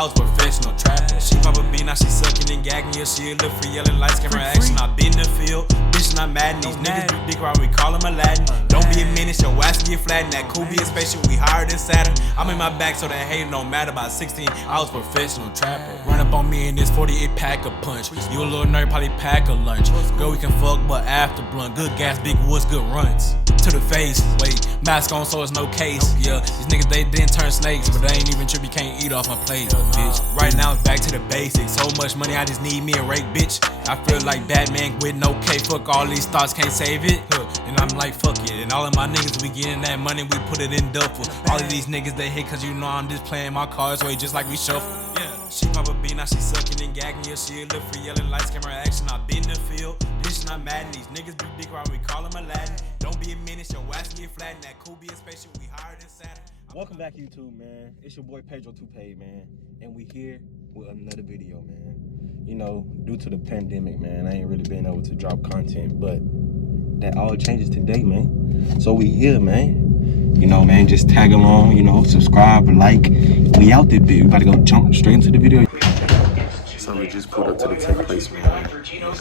I was professional trapper. She pop a bean, now she sucking and gagging. Yeah, she a little free, yelling lights, camera action. I been in the field, bitch, not mad. And these niggas do dick right, we call him Aladdin. Don't be a menace, your ass get flattened. That cool be a spaceship, we higher than Saturn. I'm in my back, so that hate don't matter. About 16, I was professional trapper. Run up on me in this 48 pack of punch. You a little nerd, probably pack a lunch. Girl, we can fuck, but after blunt. Good gas, big woods, good runs. To the face, wait, mask on so it's no case. Yeah, these niggas they didn't turn snakes, but they ain't even trip, you can't eat off my plate, bitch. Right now it's back to the basics. So much money, I just need me a rake, bitch. I feel like Batman with no K. Fuck all these thoughts, can't save it. And I'm like, fuck it. And all of my niggas, we getting that money, we put it in duffel. All of these niggas they hit, cause you know I'm just playing my cards way just like we shuffle. Yeah, she pop a bean, now she sucking and gagging. Yeah, she a little free, yelling lights, camera action. I been in the field, bitch, not mad. And these niggas do dick right, we call him Aladdin. Don't be a menace, your ass get flattened. That cool be a spaceship, we higher than Saturn. Welcome back, YouTube, man. It's your boy Pedro Toupee, man. And we here with another video, man. You know, due to the pandemic, man, I ain't really been able to drop content, but that all changes today, man. So we here, man. You know, man, just tag along, you know, subscribe, like. We out there, bitch. We about to go jump straight into the video. So we just pulled up to the 10th place, man. You know,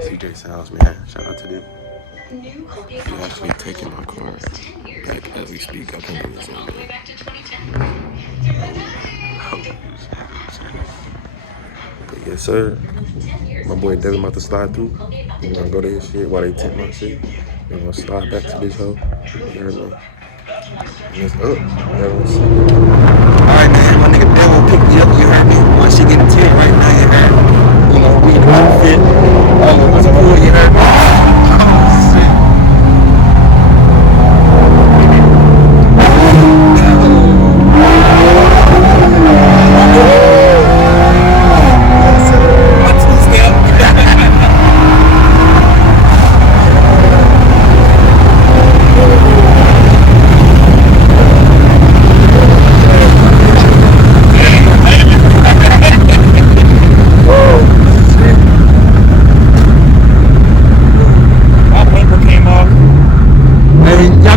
CJ's house, man. Shout out to them. They're actually taking my car back as we speak. I can't do this on But yes, sir. My boy Devin about to slide through. We're gonna go to his shit while they tent my shit. We're gonna slide back to this hoe. You heard me? And it's up. Alright, man. My nigga Devin picked me up. You heard me? My shit getting tent right now. You heard me? You know, we in the outfit. Oh, what's cool? You heard me? Oh, shit.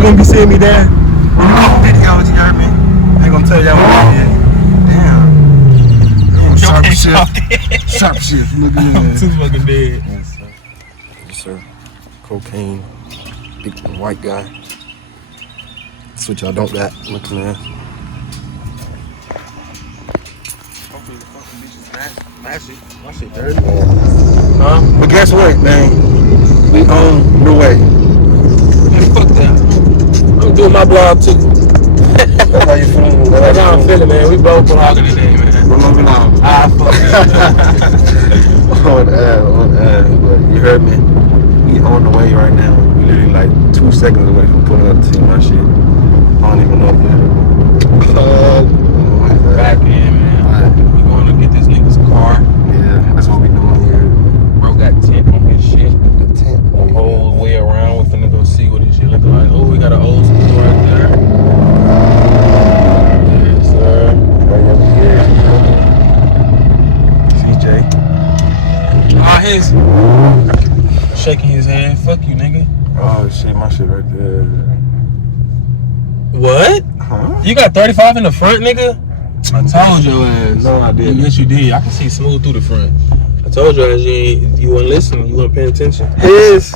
Gonna be seeing me there in all videos, you heard me? I ain't gonna tell y'all what I did. Damn. Sharp shit. Sharp shit. Look at I'm too fucking dead. Yes, sir. Yes, sir. Cocaine. Big white guy. That's what y'all don't got. Looking at. Hopefully the fucking bitch is nasty. My shit dirty. Huh? But guess what, man? We on the way. Man, fuck that. I'm doing my blog too. That's how you feeling? That's how I'm feeling, man. We both blogging today, man. We're moving on. Fuck it. on air. But you heard me. We on the way right now. We literally like 2 seconds away from pulling up to see my shit. I don't even know yet. Back in, man. We going to get this nigga's car. Yeah, that's what we doing here. Bro got tent on his shit. The tent. The whole way around. We're finna go see what this shit look like. Oh, we got an old school right there. Yes, sir. Right over here. CJ. Ah, his. Shaking his hand. Fuck you, nigga. Oh shit, my shit right there. What? Huh? You got 35 in the front, nigga? I told your ass. No, I didn't. Yes, you did. I can see smooth through the front. I told your ass you weren't listening. You weren't paying attention. His.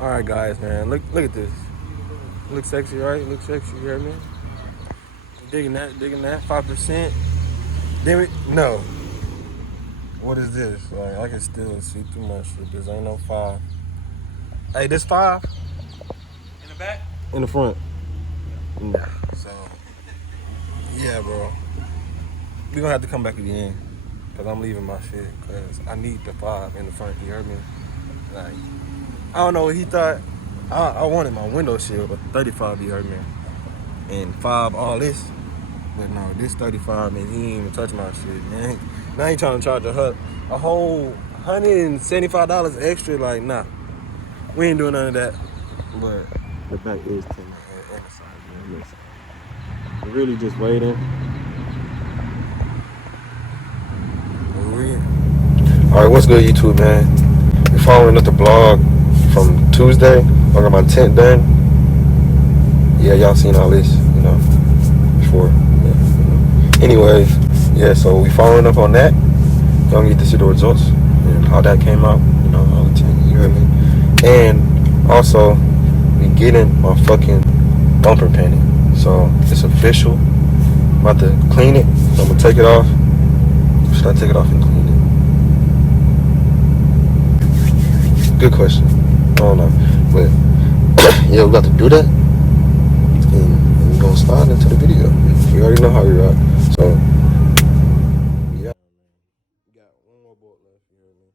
All right, guys, man. Look at this. Look sexy, right? Look sexy. You hear me? Digging that. 5%. Damn it. No. What is this? Like, I can still see through my shit. This ain't no 5. Hey, this 5? In the back? In the front. Nah. So, yeah, bro. We gonna have to come back again. Cause I'm leaving my shit. Cause I need the 5 in the front. You heard me? Like, I don't know what he thought. I wanted my window shield, but 35, you heard me? And 5, all this. But no, this 35, man, he ain't even touch my shit, man. Now he trying to charge a whole $175 extra. Like, nah. We ain't doing none of that. But the back is 10 and the side, man. Listen. We're really just waiting. Alright, what's good, YouTube, man? We're following up the vlog from Tuesday. I got my tent done. Yeah, y'all seen all this, you know, before. Anyways, yeah, so we following up on that. Y'all get to see the results and how that came out. You know, all the time, you heard me. And also, we getting my fucking bumper painted. So it's official. I'm about to clean it. So I'm gonna take it off. Should I take it off and clean it? Good question. I don't know. But yeah, we about to do that. And we're gonna slide into the video. You already know how we rock. So yeah. We got one more bolt left, you hear me?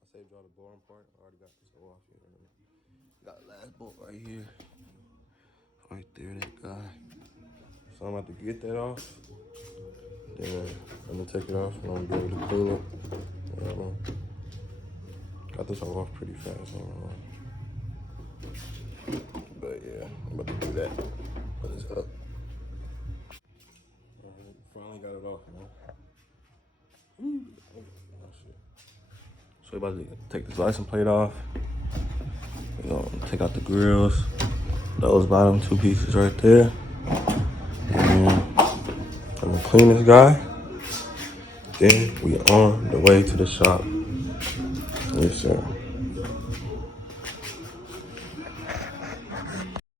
I saved y'all the boring part. I already got this off, you hear me? Got last bolt right here. Right there, that guy. So I'm about to get that off. Then I'm gonna take it off and I'm gonna be able to clean it. Got this all off pretty fast, but yeah, I'm about to do that. Put this up. Alright, finally got it off, man. Oh, shit. So we're about to take this license plate off. We're gonna take out the grills. Those bottom two pieces right there. And I'm gonna clean this guy. Then we on the way to the shop. Yes, sir.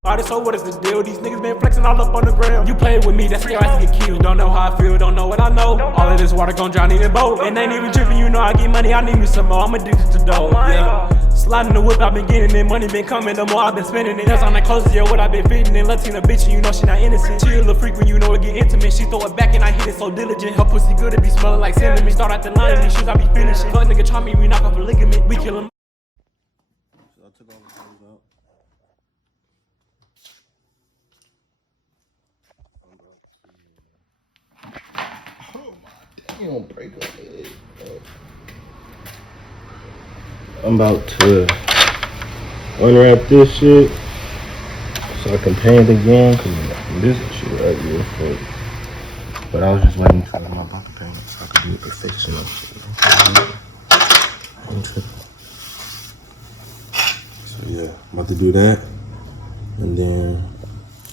Alright, so what is the deal? These niggas been flexing all up on the ground. You play with me, that's your ass get killed. Don't know how I feel, don't know what I know. All of this water gon' drown in the boat. And ain't even tripping, you know I get money, I need me some more. I'm addicted to dough, yeah. Sliding the whip, I've been getting it. Money been coming, the more I've been spending it. That's on that clothes, yeah, what I've been fitting in. Latina bitch, and you know she not innocent. She a little freak when you know it get intimate. She throw it back and I hit it so diligent. Her pussy good, it be smelling like cinnamon. Start out the line, these shoes I be finishing. Fuck nigga try me, we knock off a ligament. We kill him. So I took all the clothes out. Oh my damn, break up it. I'm about to unwrap this shit so I can paint it again, cause this shit right here. But I was just waiting for my bumper paint so I could do it professional. So yeah, I'm about to do that, and then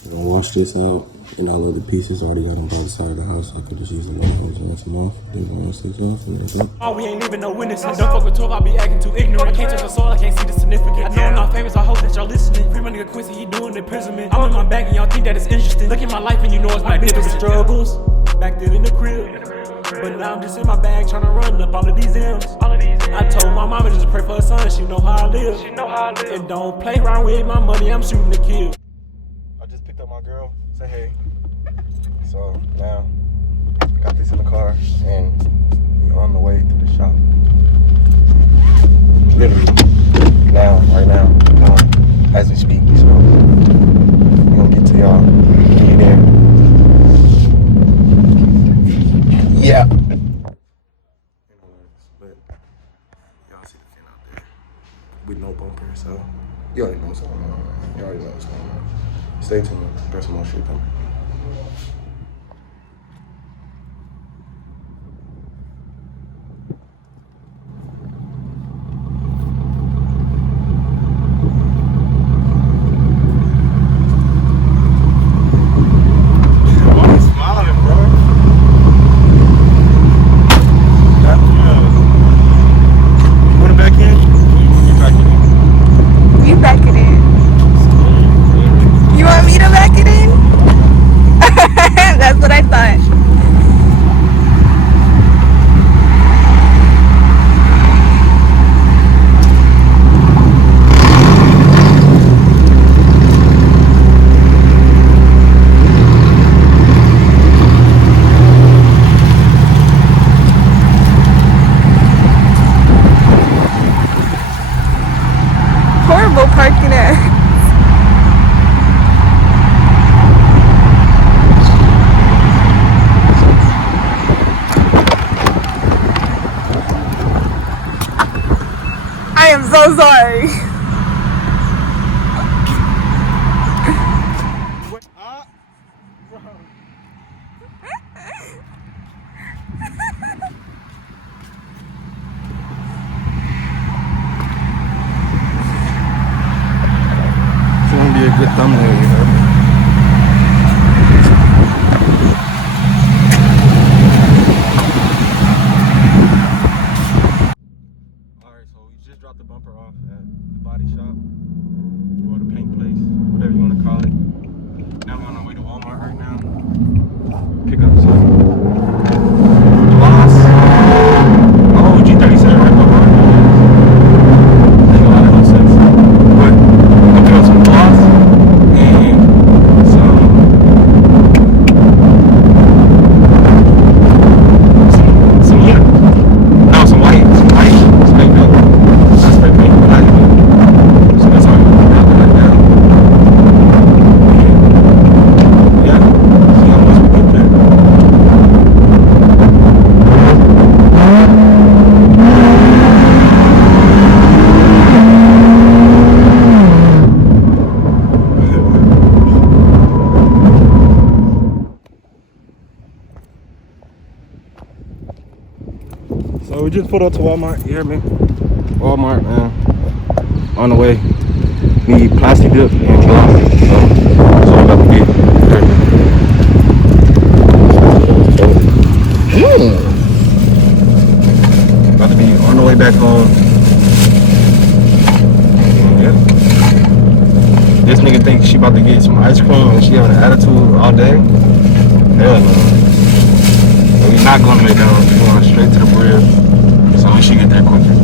we're gonna wash this out. And all of the pieces already got them by the side of the house. So I could just use the nail hose and rinse them off. Then we're gonna stick off and that's it. Oh, we ain't leaving no witnesses. Don't fuck with 12, I be acting too ignorant. I can't touch the soul, I can't see the significance. I know I'm not famous, I hope that y'all listening. Free my nigga Quincy, he doing imprisonment. I'm in my bag and y'all think that it's interesting. Look at my life and you know it's magnificent. Struggles, back then in the crib. But now I'm just in my bag trying to run up all of these M's. I told my mama just pray for her son, she know how I live. And don't play around with my money, I'm shooting to kill. I just picked up my girl, say hey. So now, got this in the car and we're on the way to the shop. Literally, right now, as we speak. So we're gonna get to y'all when you're there. Yeah. But y'all see the fin out there with no bumper, so you already know what's going on, man. You already know what's going on. Stay tuned, there's some more shit coming. Parking at. I am so sorry. It's gonna be a good thumbnail, you know. So we just pulled up to Walmart, you hear me? Walmart, man. On the way. Need plastic dip and cloth. So that's all I'm about to get. You hear me? About to be on the way back home. Yeah. This nigga thinks she about to get some ice cream and she having an attitude all day. Hell no. We're not going to McDonald's. We're going straight to the Bria. So we should get there quicker.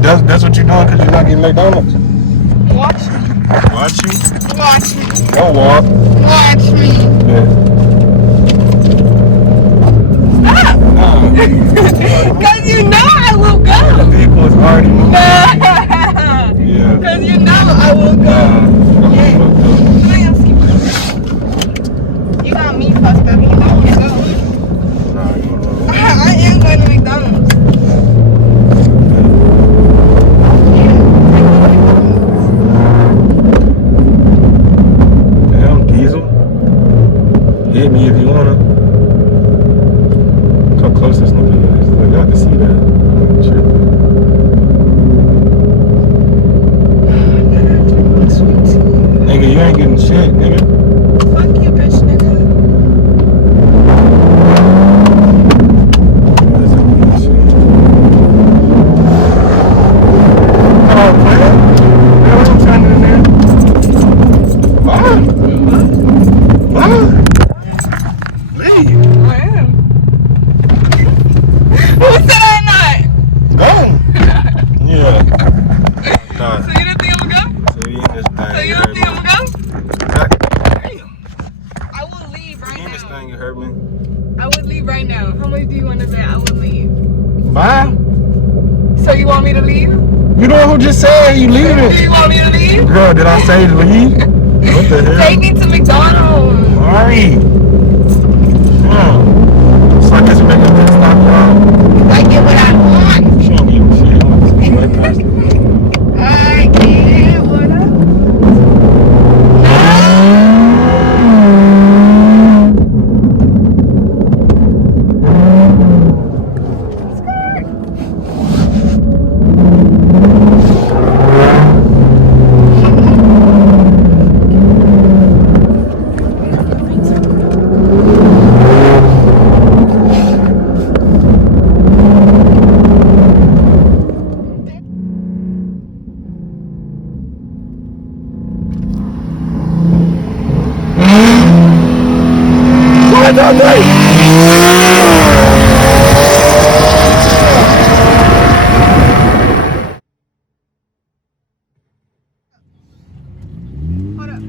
That's what you're doing because you're not getting McDonald's? Watch me. Watch you? Watch me. Don't walk. Watch me. Yeah. Stop! Nah. Because you know I will The go. vehicle is already moving. Nah. Yeah. Because you know I will go. Yeah. You got me fucked up. You know I can't go. Nah, you don't know. I am going to McDonald's. Damn, Diesel. Hit me if you wanna. Look how close this nigga is. Like, y'all can see that. I'm tripping. Nigga, you ain't getting shit, nigga. Fuck you, bitch, nigga. Oh, man. What I'm trying to do there? What? Leave. I am. Who said I'm not? Go. Yeah. Nah. So you don't think I'm gonna go? So you in this thing. So you don't think I'm gonna go? Damn. I will leave right You in this now. thing, you heard me? I would leave right now. How much do you want to bet I would leave? Bye. So you want me to leave? You the one who just said you Do leaving. you want me to leave? Girl, did I say leave? What the hell? Take me to McDonald's. Alright. Damn. So I guess we make a good stop, y'all. I get what I want. She don't give a shit. I'm gonna see right past it. I get what I want. Hold up.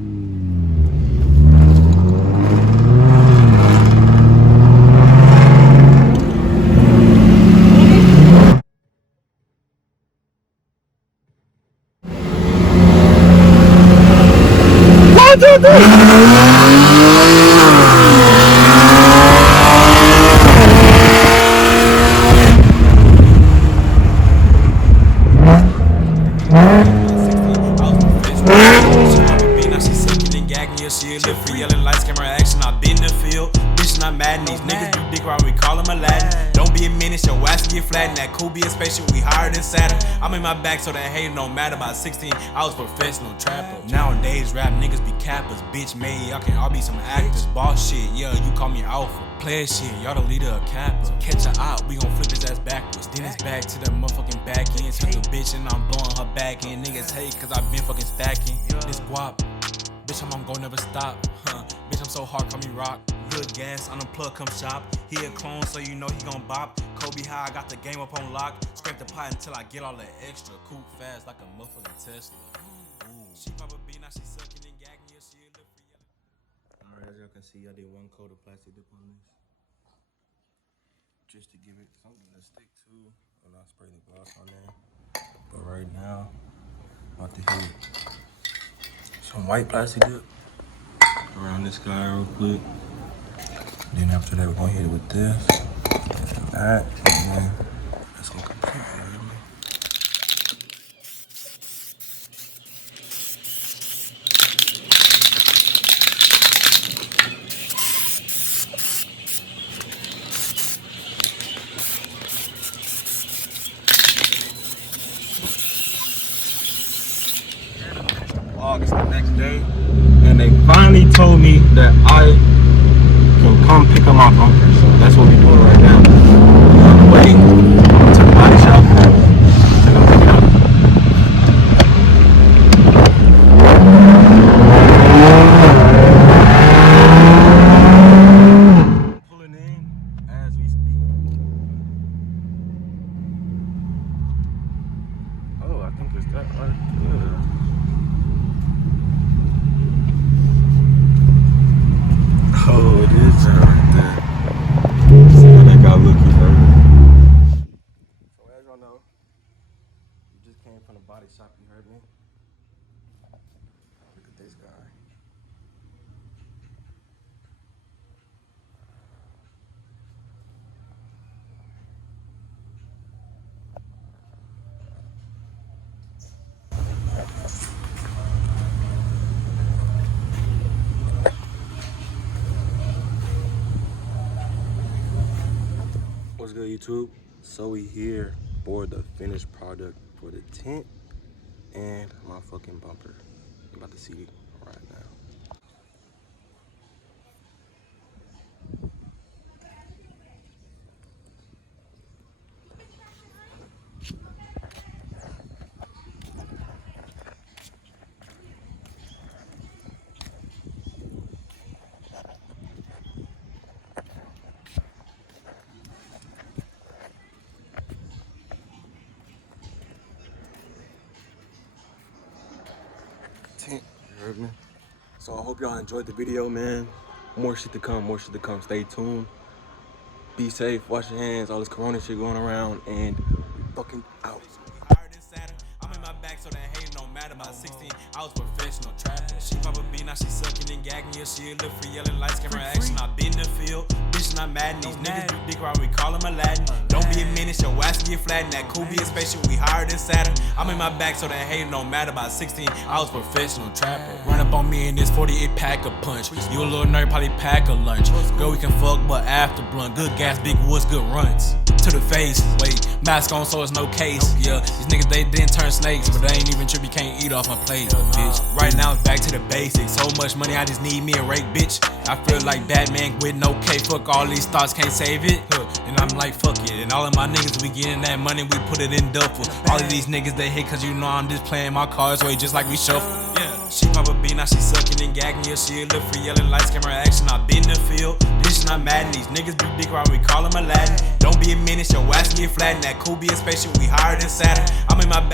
She a little free, yelling lights, camera action. I been in the field, bitch, not mad. These niggas do dick around, we call him Aladdin. Don't be a menace, your ass get flattened. That cool be a spaceship, we higher than Saturn. I'm in my back, so that hating don't matter. By 16, I was professional trapper. Nowadays, rap niggas be cappers, bitch made. Y'all can all be some actors, boss shit. Yeah, you call me alpha. Player shit, y'all the leader of Kappa. Catch her out, we gon' flip his ass backwards. Then it's back to the motherfucking back end. Took a bitch and I'm blowing her back in. Niggas hate cause I been fucking stacking. This guap, bitch, I'm gon' never stop. Bitch, I'm so hard, call me rock. Good gas, unplug, come shop. He a clone, so you know he gon' bop. Kobe high, I got the game up on lock. Scrape the pot until I get all that extra. Cool fast like a motherfucking Tesla. She pop a beat, now she sucking and gagging. Yeah, she a little free. Alright, as y'all can see, I did one coat of plastic dip on this. Just to give it something to stick to. And I'll spray the gloss on there. But right now, I'm about to hit some white plastic dip around this guy real quick. Then after that, we're gonna hit it with this. And that. And then that's gonna complete it. You hear me? August the next day, and they finally told me that I can come pick up my bumper. So that's what we're doing right now. On the way to the body shop to go pick it up. Pulling in as we speak. Oh, I think it's that right there. Oh, it is right there. See how that got looky, bro. So as y'all know, we just came from the body shop, you heard me? Look at this guy. What's good, YouTube? So we here for the finished product for the tent and my fucking bumper. You're about to see it right now. Tent, you heard me? So I hope y'all enjoyed the video, man. More shit to come, more shit to come. Stay tuned. Be safe, wash your hands, all this corona shit going around, and we fucking out. I'm in my back, so that hate no matter. About 16, I was professional trapper. She pop a bean, now she sucking and gagging. Yeah, she a little free, yelling lights, camera action. I been in the field, bitch, not mad. And these niggas do dick right, we call him Aladdin. Don't be a menace, your ass get flattened. That cool be a spaceship, we higher than Saturn. I'm in my back, so that hate no matter. About 16, I was professional trapper. Run up on me in this 48 pack of punch. You a little nerd, probably pack a lunch. Girl, we can fuck, but after blunt. Good gas, big woods, good runs. To the face, wait, mask on so it's no case. Yeah, these niggas they didn't turn snakes, but they ain't even trip, you can't eat off my plate, bitch. Right now it's back to the basics. So much money, I just need me a rake, bitch. I feel like Batman with no K. Fuck all these thoughts, can't save it. And I'm like, fuck it. And all of my niggas, we getting that money, we put it in duffel. All of these niggas they hit, cause you know I'm just playing my cards way just like we shuffle. Yeah. She pop a bean, now she sucking and gagging. Yeah, she a little free, yelling lights, camera action. I been in the field, bitch, not mad. And these niggas do dick right, we call him Aladdin. Don't be a menace, your ass get flattened. That cool be a spaceship, we higher than Saturn. I'm in my back.